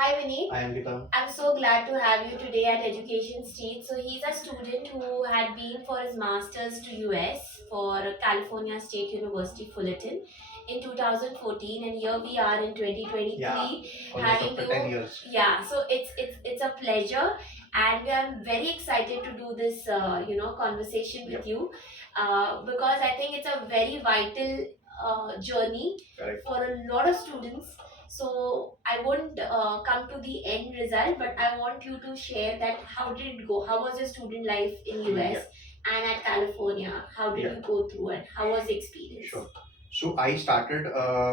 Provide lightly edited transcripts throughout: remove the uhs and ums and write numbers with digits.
Hi Vinit. I am Gita. I'm so glad to have you today at Education Street. So he's a student who had been for his masters to US for California State University Fullerton in 2014, and here we are in Yeah, 2023 almost having after 10 you. years. Yeah, so it's a pleasure, and we are very excited to do this conversation with Yep, you because I think it's a very vital journey correct. for a lot of students. So I won't come to the end result, but I want you to share that how did it go? How was your student life in Yeah, US and at California? How did yeah, you go through it? How was the experience? sure. So I started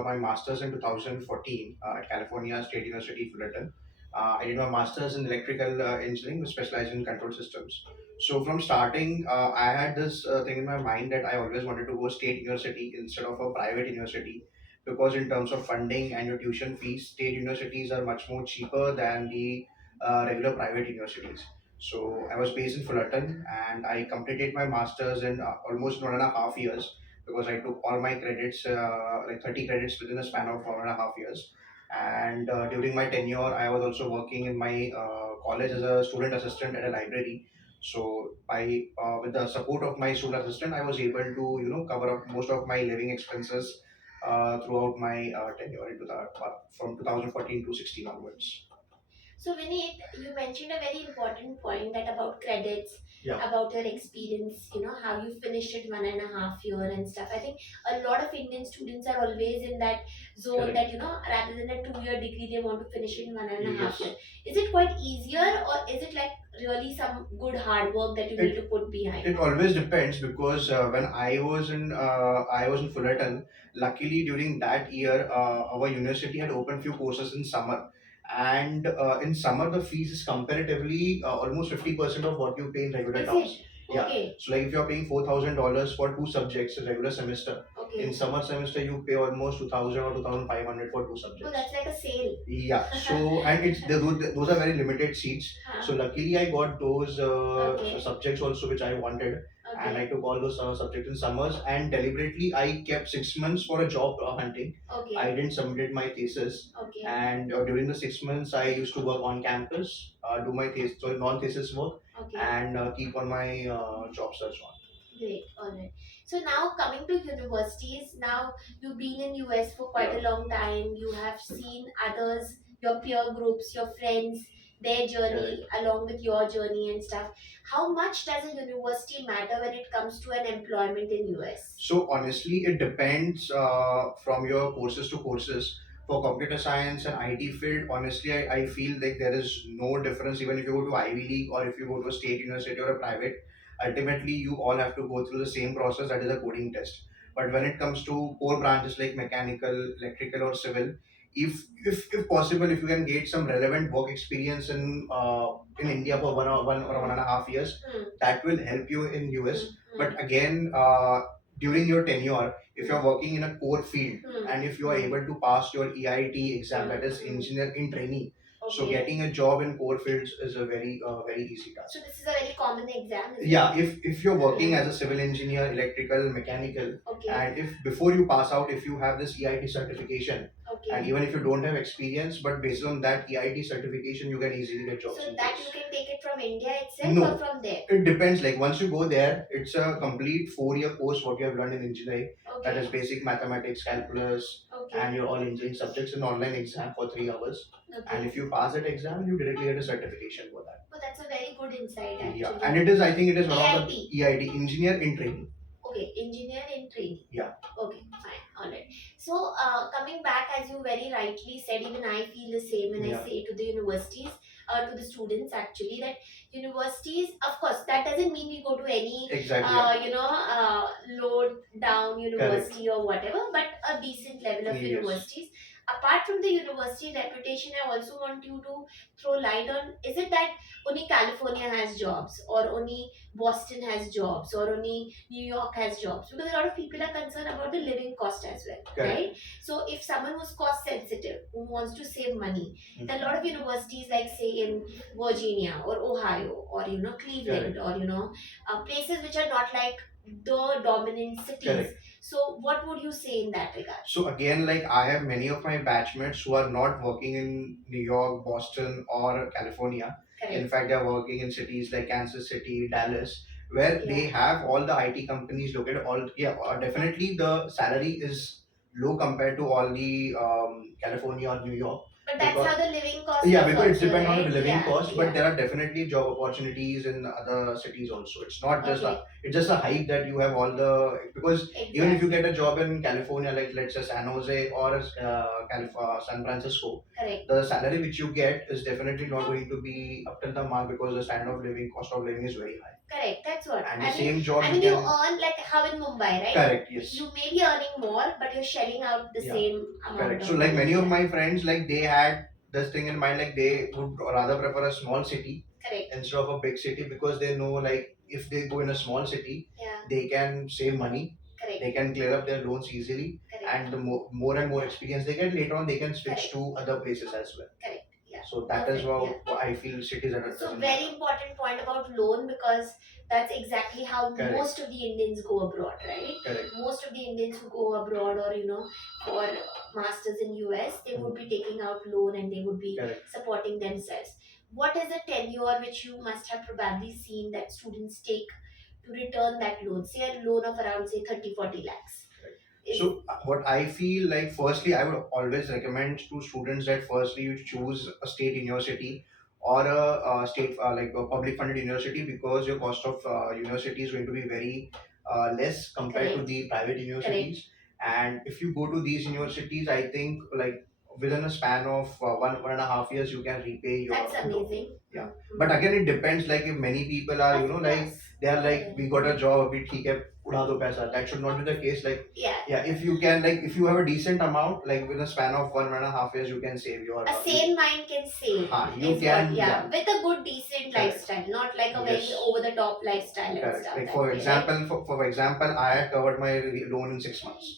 my master's in 2014 at California State University, Fullerton. I did my master's in electrical engineering, with specializing in control systems. So from starting, I had this thing in my mind that I always wanted to go state university instead of a private university, because in terms of funding and your tuition fees, state universities are much more cheaper than the regular private universities. So I was based in Fullerton, and I completed my master's in almost 1.5 years, because I took all my credits, like 30 credits, within a span of 1.5 years. And during my tenure, I was also working in my college as a student assistant at a library. So with the support of my student assistant, I was able to cover up most of my living expenses throughout my tenure into the from 2014 to 16 onwards. So Vinit, you mentioned a very important point that about credits, Yeah, about your experience, how you finished it 1.5 year and stuff. I think a lot of Indian students are always in that zone correct. that, rather than a 2 year degree, they want to finish it in 1.5 year. Yes. Is it quite easier or is it like really some good hard work that you need to It put behind? it always depends, because when I was in Fullerton. Luckily, during that year, our university had opened few courses in summer, and in summer the fees is comparatively almost 50% of what you pay in regular Is terms. it? Yeah. Okay. So like if you're paying $4,000 for two subjects in regular semester, in Okay. summer semester you pay almost 2,000 or 2,500 for two Oh, subjects. that's like a sale. Yeah. So and those are very limited seats. So Huh. luckily I got those Okay. subjects also which I wanted, and I Okay. took all those subjects in summers. And deliberately I kept 6 months for a job hunting. I Okay. didn't submit my thesis, Okay. and during the 6 months I used to work on campus, do my thesis, so non-thesis work, Okay. and keep on my job search on. Great. All right. So now coming to universities, now you've been in US for quite a Yeah, long time. You have seen others, your peer groups, your friends, their correct. journey along with your journey and stuff. How much does a university matter when it comes to an employment in US? So honestly, it depends from your courses to courses. For computer science and IT field, honestly, I feel like there is no difference, even if you go to Ivy League or if you go to a state university or a private. Ultimately, you all have to go through the same process, that is a coding test. But when it comes to core branches like mechanical, electrical, or civil, if possible, if you can get some relevant work experience in India for 1 or 1.5 years, Hmm. that will help you in US. Hmm. But again, during your tenure, if you're working in a core field, Hmm. and if you are Hmm. able to pass your EIT exam, Hmm. that is Hmm. engineer in training, so Okay. getting a job in core fields is a very easy So task. this is a very common exam, is it? Yeah, if you're working Hmm. as a civil engineer, electrical, mechanical, Okay. and if before you pass out, if you have this EIT certification, and Okay. even if you don't have experience, but based on that EIT certification, you can easily get jobs So in that you US. can take it from India itself or No, from there? it depends. Like once you go there, it's a complete 4 year course what you have learned in engineering. That is Okay. basic mathematics, calculus, and Okay. your all engineering subjects in online exam for 3 hours. And if Okay. you pass that exam, you directly get a certification for that. Oh, that's a very good insight Yeah, actually. and it is. I think it is one of the AIT. EIT engineer in training. Okay, engineer in training. Yeah, Okay, fine. All right. So, coming back, as you very rightly said, even I feel the same when I yeah, say to the universities, to the students actually, that universities, of course, that doesn't mean we go to any, exactly. Yeah, low down correct. university or whatever, but a decent level of Yes, universities. Apart from the university reputation, I also want you to throw light on, is it that only California has jobs, or only Boston has jobs, or only New York has jobs? Because a lot of people are concerned about the living cost as well, correct. right? So if someone who's cost sensitive, who wants to save money, there are a lot of universities like say in Virginia or Ohio or Cleveland Correct. or places which are not like the dominant cities. Correct. So what would you say in that regard? So again, like I have many of my batchmates who are not working in New York, Boston, or California. In Correct. fact, they are working in cities like Kansas City, Dallas, where they Yeah. have all the IT companies located. All yeah, definitely the salary is low compared to all the California or New York. But that's Because how the living cost yeah, is because it's also, depend on the right? living Yeah, cost, but yeah. there are definitely job opportunities in other cities also. It's not just Okay, it's just a hype that you have all the because even if you exactly. get a job in California, like let's say San Jose or San Francisco, Correct. the salary which you get is definitely not going to be up to the mark because the standard of living, cost of living is very high. Correct. That's what. And the I mean, same job I you mean, you can earn like how in Mumbai, right? correct, yes. You may be earning more, but you're shelling out the Yeah, same amount correct. of So like money. many of Yeah. my friends, like they had this thing in mind, like they would rather prefer a small city Correct. instead of a big city because they know like if they go in a small city, Yeah. they can save money, Correct. they can clear up their loans easily, Correct. and the more and more experience they get later on, they can switch Correct. to other places as well. Correct. Yeah. So that is Perfect. Yeah. how I feel cities are So doesn't very matter. important point about loan, because that's exactly how Correct. most of the Indians go abroad, right? Correct. Most of the Indians who go abroad, or for masters in US, they would be taking out loan and they would be Correct. supporting themselves. What is the tenure which you must have probably seen that students take to return that loan? Say a loan of around say 30-40 lakhs. So what I feel like, firstly, I would always recommend to students that firstly you choose a state university or a state like a public funded university because your cost of university is going to be very less compared to Correct. the private universities. And if you go to these universities, I think like within a span of 1.5 years, you can repay your That's loan. amazing. Yeah, but again, it depends. Like if many people are, Of like course. they are like, Yeah. we got a job, we ठीक है उड़ा दो पैसा. That should not be the case. Like Yeah. yeah, if you can, like if you have a decent amount, like within a span of 1.5 years, you can save your A sane mind can save. you Is can, what, yeah, yeah. with a good, decent Correct. lifestyle, not like a very Yes. over the top lifestyle and Correct. stuff. Like that for way, right? example, for example, I had covered my loan in 6 months.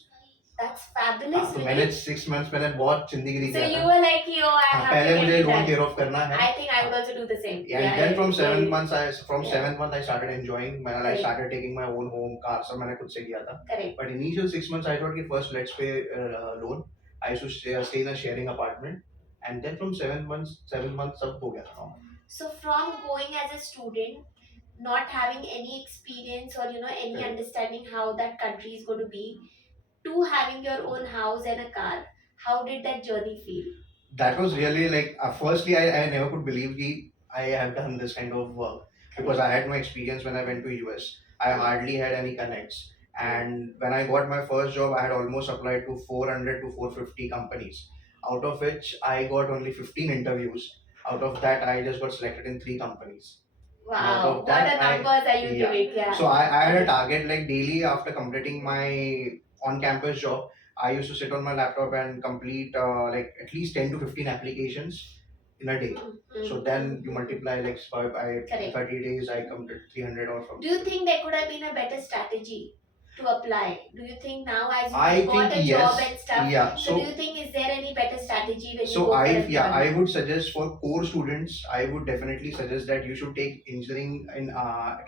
That's fabulous. तो मैंने Vinit. 6 months मैंने बहुत जिंदगी दी So किया you था. were like, yo, I have पहले to मुझे get it loan done. clear off करना है. I think I would also do the same. And then from seventh yeah. month, from Yeah. seventh month I started enjoying. I Correct. started taking my own home car. सब मैंने खुद से किया था. Correct. But initial 6 months I thought कि first let's pay loan. I used to stay in a sharing apartment. And then from 7 months सब हो गया था. So from going as a student, not having any experience or any Correct. understanding how that country is going to be, to having your own house and a car, how did that journey feel? That was really like firstly I never could believe I have done this kind of work because I had no experience when I went to US. I hardly had any connects. And when I got my first job, I had almost applied to 400 to 450 companies, out of which I got only 15 interviews. Out of that, I just got selected in 3 companies. And out Wow, of what that, a numbers are you yeah. giving? Yeah. So I had a target like daily after completing my on-campus job. I used to sit on my laptop and complete like at least 10 to 15 applications in a day. So then you multiply like by Correct. 30 days, I completed 300 or something. Do you think there could have been a better strategy to apply? Do you think now, as you I got think a yes. job and stuff, Yeah. so do you think is there any better strategy when you So go for I a yeah journey? I would suggest for core students, I would definitely suggest that you should take engineering in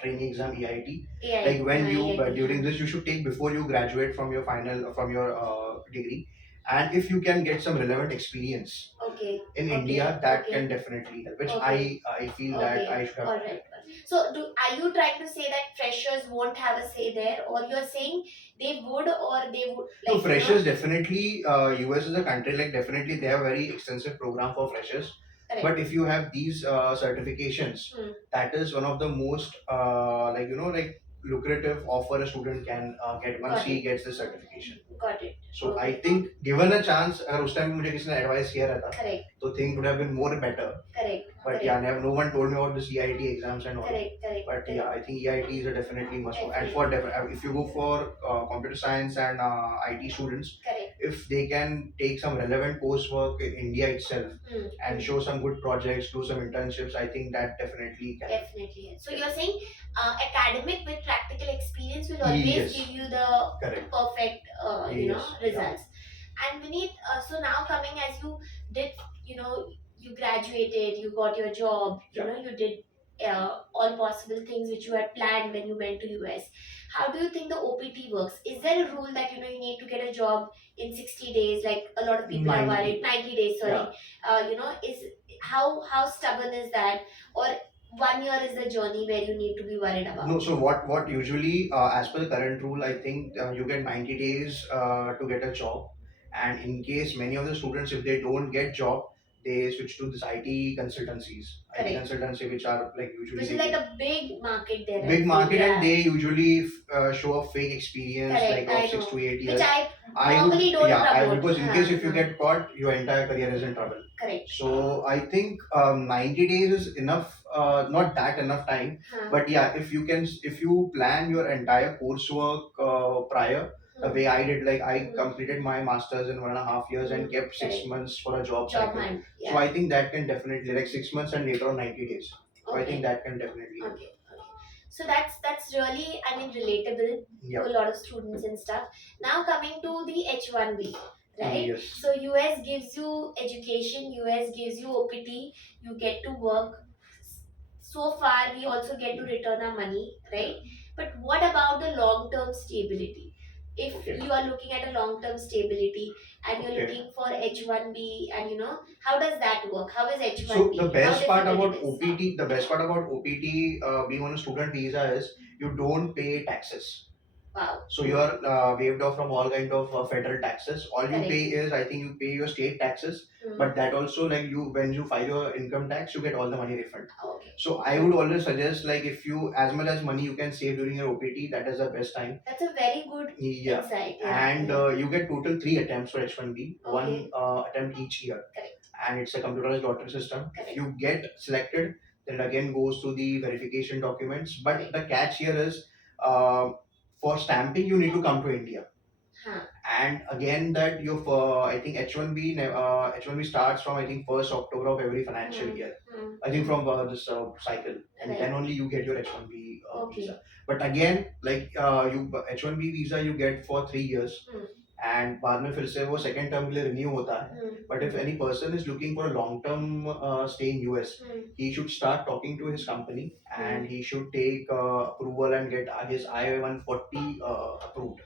training exam EIT. Yeah, Like when you EIT, during this you should take before you graduate from your final from your degree, and if you can get some relevant experience Okay. in Okay. India, that Okay. can definitely help. Which Okay. I feel that I should have. All right. So, are you trying to say that freshers won't have a say there, or you're saying they would, or they would like? So freshers definitely. US is a country like definitely they have very extensive program for freshers. Correct. But if you have these certifications, that is one of the most like lucrative offer a student can get once he gets the certification. Got it. So Okay. I think given a chance, अगर उस time मुझे किसी ने advice किया रहता, Correct. तो things would have been more better. Correct. But Correct. yeah, no one told me about this EIT exams and all. Correct. Correct. But yeah, I think EIT is a definitely must. And Definitely. for if you go for computer science and IT students, Correct. if they can take some relevant coursework in India itself and show some good projects, do some internships, I think that definitely can. Definitely. So you're saying academic with practical experience will always Yes. give you the Correct. perfect Yes. results. And Vinit, so now coming as you did, you graduated, you got your job, Yeah. you did all possible things which you had planned when you went to US. How do you think the OPT works? Is there a rule that you need to get a job in 60 days, like a lot of people are 90. worried, 90 days, sorry. Yeah. Is how stubborn is that, or 1 year is the journey where you need to be worried No, about? so what usually, as per the current rule, I think you get 90 days to get a job, and in case many of the students, if they don't get job, they switch to this IT consultancies, IT Correct. consultancy, which are like usually Which is they like get a big market there, I big feel. market, and Yeah. they usually show a fake experience like Correct, of I six know. to eight Which years. I I would, normally don't yeah, promote. because in case if you Huh. get caught, your entire career is in trouble. Correct. So I think 90 days is enough, not that enough time, Huh. but yeah, if you plan your entire coursework prior, the way I did, like I completed my masters in 1.5 years and kept six Correct. months for a job Job cycle. hunt. So Yeah. I think that can definitely, like 6 months and later on 90 days. So I think Okay. that can definitely help. Okay. Okay. So that's really, I mean, relatable to Yeah. a lot of students and stuff. Now coming to the H1B, right? Yes. So US gives you education, US gives you OPT, you get to work. So far, we also get to return our money, right? But what about the long term stability? If Okay. you are looking at a long term stability and you're Okay. looking for H1B, and how does that work? How is So H1B? the How best part difficult about it is? OPT, the best part about OPT being on a student visa is you don't pay taxes. Wow. So you're waived off from all kind of federal taxes. All you Correct. pay is, I think you pay your state taxes, but that also, like, you when you file your income tax, you get all the money refund. Okay. So I would always suggest, like, if you as much as money you can save during your OPT, that is the best time. That's a very good Yeah. insight. Yeah. And you get total three attempts for H1B, one Okay. attempt each year. Correct. And it's a computerized lottery system. Correct. If you get selected, then it again goes to the verification documents. But Correct. the catch here is, uh, for stamping, you need to come to India. Huh. And again, that you I think H1B starts from, I think, 1st October of every financial year. I think from this cycle, and Right. then only you get your H1B Okay. visa. But again, like, you H1B visa you get for 3 years, and बाद में फिर से वो second term के लिए renew होता है. But if any person is looking for a long term stay in US, he should start talking to his company, and he should take approval and get his I-140 approved.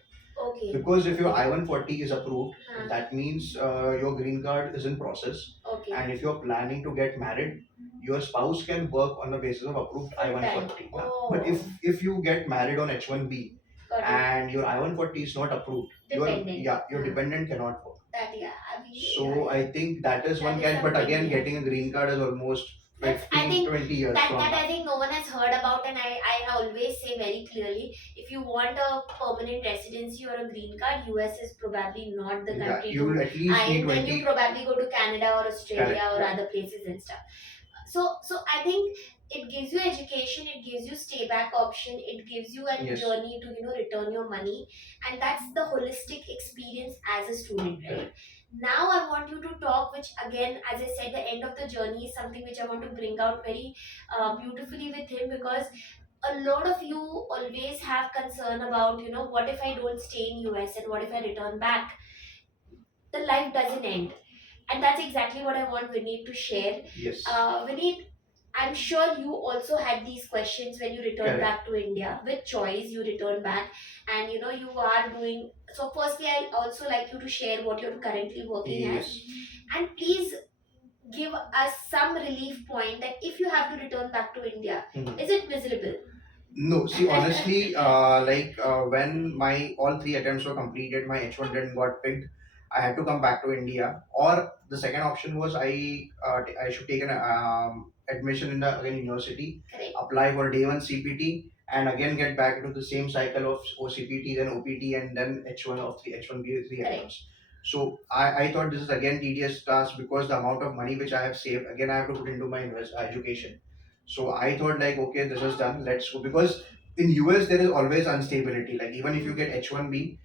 Okay. Because if your I-140 is approved, that means your green card is in process. Okay. And if you're planning to get married, your spouse can work on the basis of approved Full time. I-140. Oh. But if you get married on H1B Got it. and your I-140 is not approved, Dependent. your dependent cannot work. That, yeah. I mean, So yeah. I think that is That one is catch. But something, again, yeah. getting a green card is almost That's, I 15, think 20 years that from that I now. think no one has heard about, and I always say very clearly, if you want a permanent residency or a green card, US is probably not the Yeah, country you will to. at least need And then you 20. probably go to Canada or Australia Correct, or yeah. other places and stuff. So I think it gives you education, it gives you stay back option, it gives you a Yes. journey to return your money, and that's the holistic experience as a student, right? Now I want you to talk, which again, as I said, the end of the journey is something which I want to bring out very beautifully with him, because a lot of you always have concern about, what if I don't stay in US and what if I return back? The life doesn't end, and that's exactly what I want Vinit to share. Yes. Vinit, I'm sure you also had these questions when you returned Correct. back to India. With choice, you return back, and you are doing. So, firstly, I'll also like you to share what you're currently working Yes. as, and please give us some relief point that if you have to return back to India, is it miserable? No, see, honestly, when my all three attempts were completed, my H1 didn't got picked. I had to come back to India. Or the second option was, I should take an admission in the again university, Correct. apply for day one CPT, and again get back into the same cycle of OCPT, then OPT, and then H1 of three H1B three Correct. attempts. So I thought this is again tedious task, because the amount of money which I have saved, again I have to put into my education. So I thought, like, okay, this is done. Let's go, because in US there is always instability. Like, even if you get H1B,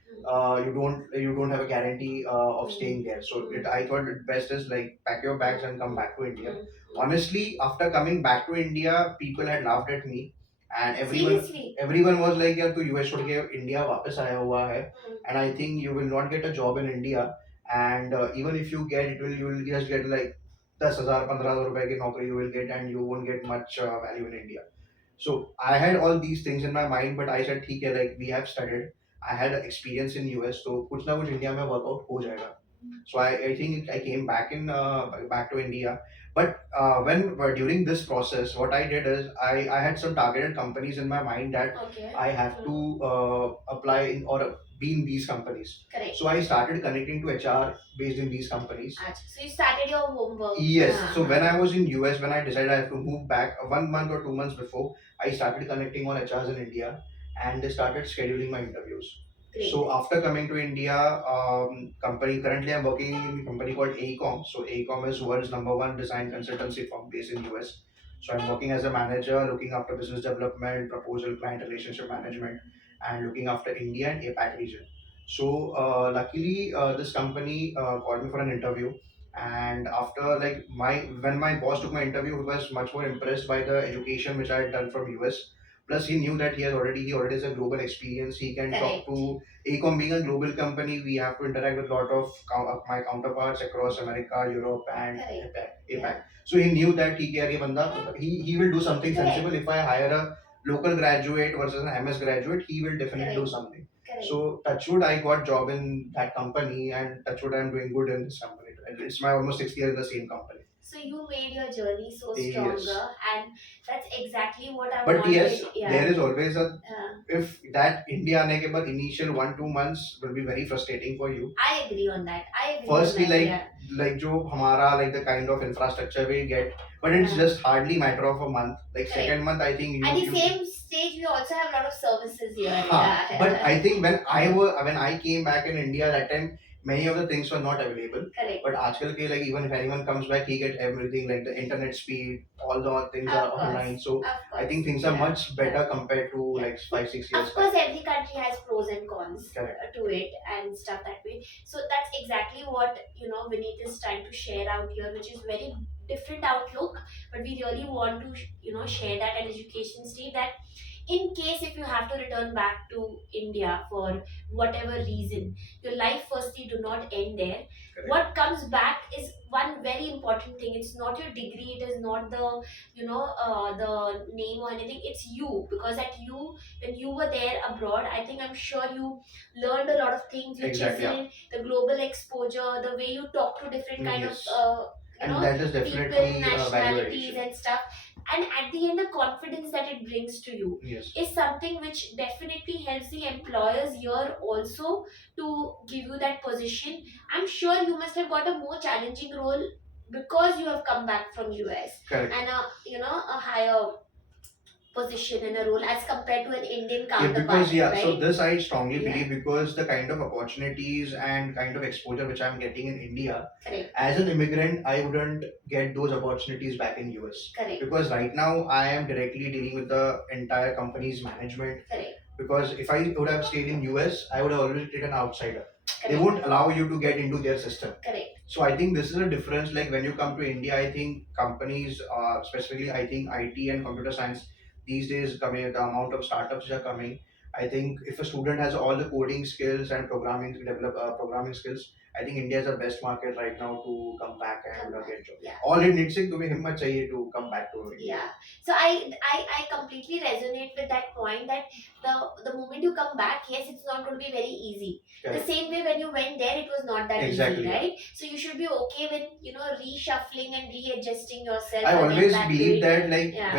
you don't have a guarantee of staying there. So I thought it best is, like, pack your bags and come back to India. Honestly, after coming back to India, people had laughed at me, and Seriously? everyone was like, "यार तू US छोड़ के India वापस आया हुआ है, and I think you will not get a job in India, and even if you will just get, like, ₹10,000 ₹15,000 की नौकरी you will get and you won't get much value in India. So I had all these things in my mind, but I said ठीक है, like we have studied, I had experience in US, तो कुछ ना कुछ India में workout हो जाएगा. So I think I came back to India. But when during this process, what I did is I had some targeted companies in my mind that Okay. I have to apply in or be in these companies. Correct. So I started connecting to HR based in these companies. Achha. So you started your homework. Yes. So when I was in US, when I decided I have to move back, 1 month or 2 months before, I started connecting on HRs in India, and they started scheduling my interviews. Great. So after coming to India, company currently I'm working in a company called AECOM. So AECOM is world's #1 design consultancy firm based in US. So I'm working as a manager, looking after business development, proposal, client relationship management, and looking after India and APAC region. So luckily, this company called me for an interview, and after like my when my boss took my interview, he was much more impressed by the education which I had done from US. Plus, he knew that he already has a global experience. He can talk Correct. to Acom being a global company. We have to interact with a lot of my counterparts across America, Europe, and Correct. APAC. Yeah. So he knew that ये बंदा he will do something Correct. sensible. If I hire a local graduate versus an MS graduate, he will definitely do Correct. something. Correct. So touchwood, I got job in that company, and touchwood, I'm doing good in this company. It's my almost 6 years in the same company. So you made your journey so Yes. stronger, and that's exactly what I But yes, wanted. Yeah. there is always a Yeah. if that India आने के बाद initial 1-2 months will be very frustrating for you. I agree on that. I agree Firstly, on that. like Yeah. like जो हमारा like the kind of infrastructure we get, but it's Yeah. just hardly matter of a month. Like Correct. second month, I think At the you same stage, we also have a lot of services here. हाँ, Yeah. but I think when I came back in India that time, many of the things were not available. Correct. But आजकल के like even if anyone comes back, he get everything like the internet speed, all the things are Of course. online. So Of course. I think things are Yeah. much better Yeah. compared to Yeah. like 5-6 years Of course, back. every country has pros and cons Correct. to it and stuff that way. So that's exactly what Vinit is trying to share out here, which is very different outlook. But we really want to share that at education state, that in case if you have to return back to India for whatever reason, your life firstly do not end there. Correct. What comes back is one very important thing. It's not your degree, it is not the name or anything. It's you, because when you were there abroad, I think I'm sure you learned a lot of things. You Exactly. Yeah. chiseled the global exposure, the way you talk to different kind Yes. of And that is people, definitely value nationalities addition. and stuff. And at the end, the confidence that it brings to you Yes. is something which definitely helps the employers here also to give you that position. I'm sure you must have got a more challenging role because you have come back from US, Correct. and a higher position and a role as compared to an Indian Yeah, counterpart, because right? so this I strongly Yeah. believe, because the kind of opportunities and kind of exposure which I'm getting in India, Correct. as an immigrant, I wouldn't get those opportunities back in US. Correct. Because right now I am directly dealing with the entire company's management. Correct. Because if I would have stayed in US, I would have always been an outsider. They Correct. won't allow you to get into their system. Correct. So I think this is a difference. Like when you come to India, I think companies, especially I think IT and computer science these days coming, the amount of startups which are coming. I think if a student has all the coding skills and programming skills, I think India is the best market right now to come back and Come back. get job. Yeah. All it needs is तुम्हें हिम्मत चाहिए to come back to India. Yeah. So I completely resonate with that point, that the moment you come back, yes, it's not going to be very easy. Correct. The same way when you went there, it was not that Exactly. easy, right? So you should be okay with reshuffling and readjusting yourself. I again always back to believe it. that like Yeah.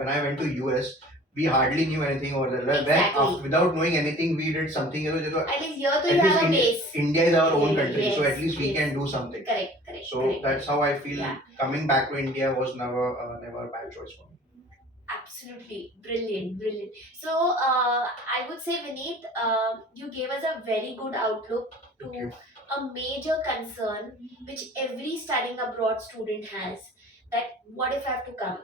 when I went to US, we hardly knew anything over there. When Exactly. without knowing anything, we did something. At least here, At you have least a base. India is our own Yeah, country, so yes, at least we yes. can do something. Correct. Correct. So correct. that's how I feel. Yeah. Coming back to India was never a bad choice for me. Absolutely brilliant, brilliant. So I would say, Vinit, you gave us a very good outlook Thank to you. a major concern which every studying abroad student has, that what if I have to come.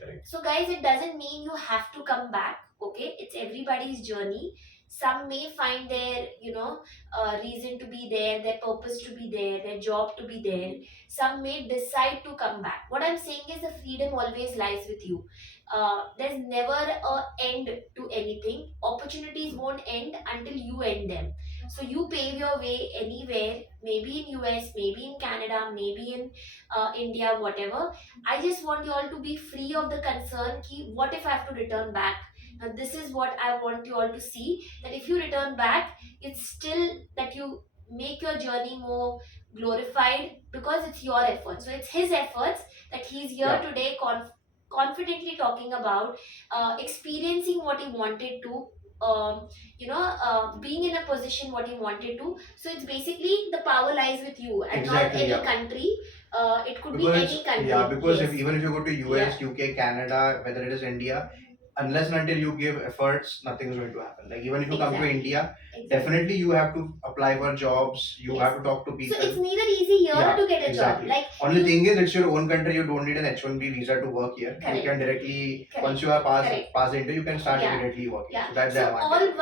Correct. So guys, it doesn't mean you have to come back. Okay, it's everybody's journey. Some may find their reason to be there, their purpose to be there, their job to be there. Some may decide to come back. What I'm saying is the freedom always lies with you. There's never a end to anything. Opportunities won't end until you end them. So you pave your way anywhere, maybe in US, maybe in Canada, maybe in India, whatever. I just want you all to be free of the concern ki what if I have to return back. Now this is what I want you all to see, that if you return back, it's still that you make your journey more glorified because it's your effort. So it's his efforts that he's here Yeah, today confidently talking about, experiencing what he wanted to, being in a position what he wanted to. So it's basically the power lies with you and not exactly. any Yeah, country. It could be any because yeah, country. because if Yes. even if you go to Yeah. US, UK, Canada, whether it is India, unless and until you give efforts, nothing is going to happen. Like even if you come to Exactly. India, Exactly. definitely you have to apply for jobs, you Yes. have to talk to So people. it's neither easy here Yeah, to get a job. exactly. Like Only you. thing is, it's your own country. You don't need an H1B visa to work here. You can Correct. directly, once Correct. you are Correct. passed into, you can start Yeah. immediately working. Yeah. So that's the So all advantage of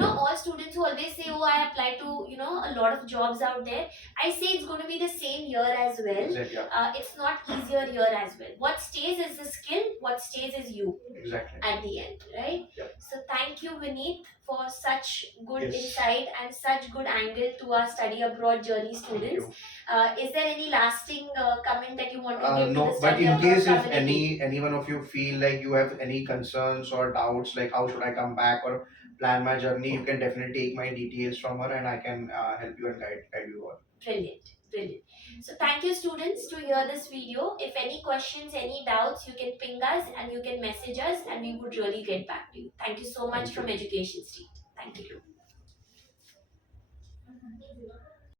it. all students who always say, "Oh, I applied to a lot of jobs out there." I say it's going to be the same here as well. Exactly. Yeah. It's not easier here as well. What stays is the skill. What stays is you Exactly. at the end, right? Yeah. So thank you, Vineet, for such good Yes. insight and such good angle to our study abroad journey Thank students. you. Is there any lasting comment that you want to give to the No, but study in abroad case if community? any one of you feel like you have any concerns or doubts, like how should I come back or plan my journey, you can definitely take my details from her, and I can help you and guide you all. Brilliant, brilliant. So thank you, students, to hear this video. If any questions, any doubts, you can ping us and you can message us, and we would really get back to you. Thank you so much Thank from you. Education Street. Thank Thank you. you.